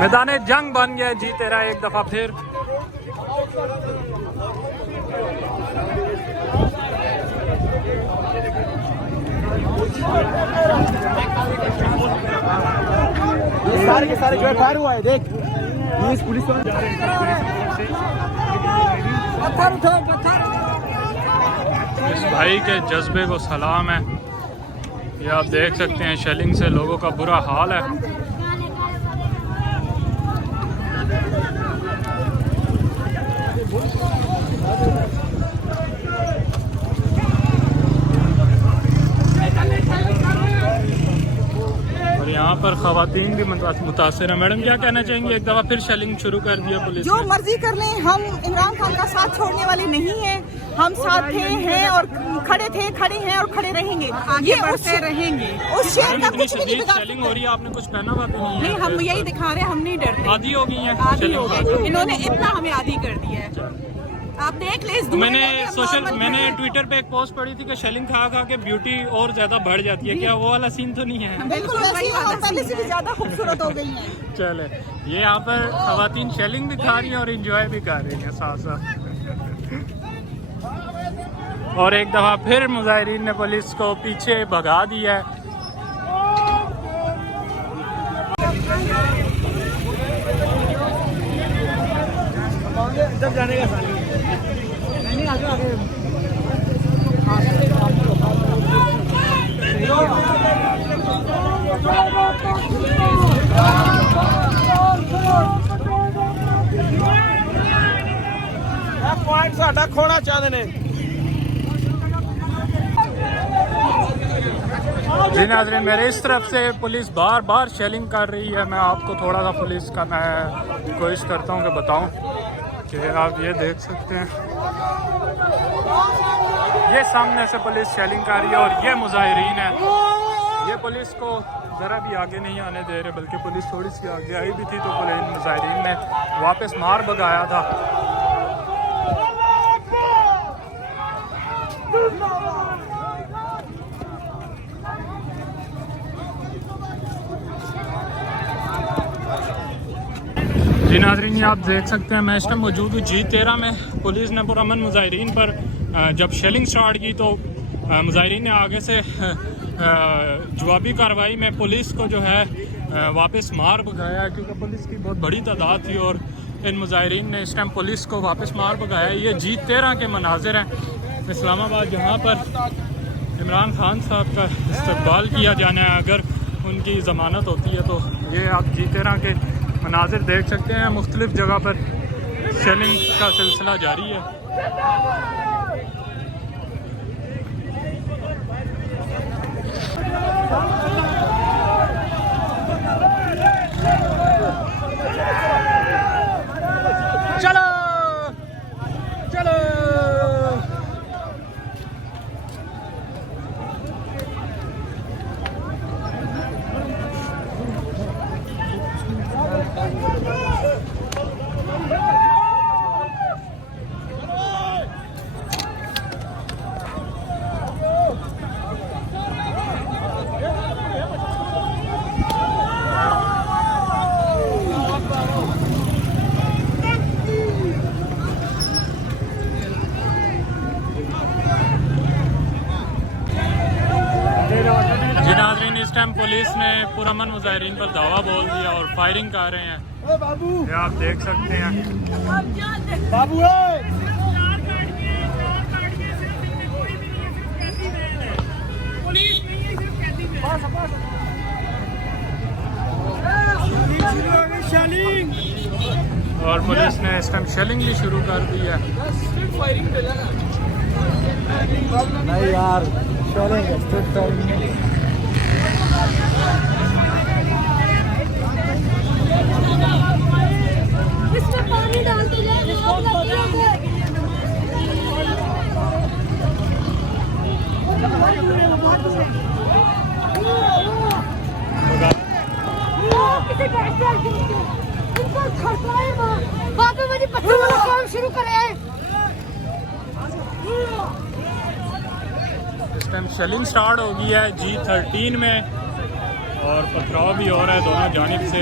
मैदान जंग बन गया जी तेरा एक दफा फिर। ये सारे के सारे जो फायर हुआ है देख, ये पुलिस वाले इस भाई के जज्बे को सलाम है। ये आप देख सकते हैं शेलिंग से लोगों का बुरा हाल है। यहाँ पर खवातीन भी मुतासिर है। मैडम क्या कहना चाहेंगे? एक दफा फिर शेलिंग शुरू कर दिया पुलिस जो ने। मर्जी कर लें, हम इमरान खान का साथ छोड़ने वाले नहीं हैं। हम साथ थे, हैं और खड़े थे, खड़े हैं और खड़े रहेंगे। ये उससे रहेंगे। उस शहर का कुछ भी नहीं बिगाड़ शेलिंग हो रही है, आपने कुछ पहना हुआ तो नहीं, हम यही दिखा रहे हैं, हम नहीं डरते। आदी हो गई है, आदी हो गई, इन्होंने इतना हमें आदी कर दिया है। आप देख ले, मैंने ट्विटर पे एक पोस्ट पढ़ी थी कि शेलिंग खा खा के ब्यूटी और ज्यादा बढ़ जाती है। क्या वो वाला सीन तो नहीं है? बिल्कुल वैसे ही, हम पहले से भी ज्यादा खूबसूरत हो गई हैं। चले, ये यहाँ पर खवातीन शेलिंग भी खा रही हैं और एंजॉय भी कर रही हैं साथ साथ। और एक दफा फिर मुजाहिरीन ने पुलिस को पीछे भगा दिया है। जब जाने का साली नहीं आगे आगे पॉइंट साडा खोना चाहते ने। जी नाज़रीन, मेरे इस तरफ से पुलिस बार बार शेलिंग कर रही है। मैं आपको थोड़ा सा पुलिस का मैं कोशिश करता हूँ कि बताऊँ कि आप ये देख सकते हैं, ये सामने से पुलिस शेलिंग कर रही है और ये मुजाहिरीन है। ये पुलिस को ज़रा भी आगे नहीं आने दे रहे, बल्कि पुलिस थोड़ी सी आगे आई भी थी तो पुलिस मुजाहिरीन ने वापस मार भगाया था। जी नाज़रीन, ये आप देख सकते हैं मैं इस टाइम मौजूद हूँ G13 में। पुलिस ने पुरअमन मुजाहिरीन पर जब शेलिंग स्टार्ट की तो मुजाहिरीन ने आगे से जवाबी कार्रवाई में पुलिस को जो है वापस मार भगाया, क्योंकि पुलिस की बहुत बड़ी तादाद थी और इन मुजाहिरीन ने इस टाइम पुलिस को वापस मार भगाया। ये G13 के मनाजिर हैं इस्लामाबाद, जहाँ पर इमरान खान साहब का इस्तकबाल किया जाना है अगर उनकी ज़मानत होती है। तो ये आप G13 के मनाजिर देख सकते हैं। मुख्तलिफ जगह पर शेलिंग का सिलसिला जारी है। चलो चलो, इस टाइम पुलिस ने पुरअमन मुजाहिरीन पर दावा बोल दिया और फायरिंग कर रहे हैं। ये आप देख सकते हैं। बाबू और पुलिस ने इस टाइम शेलिंग भी शुरू कर दी है। नहीं यार, चलेंगे स्ट्रीट फायरिंग। इसमें पानी डालते जाए। काम शुरू करे। इस टाइम शेलिंग स्टार्ट हो गई है G13 में और पथराव भी हो रहा है दोनों जानिब से।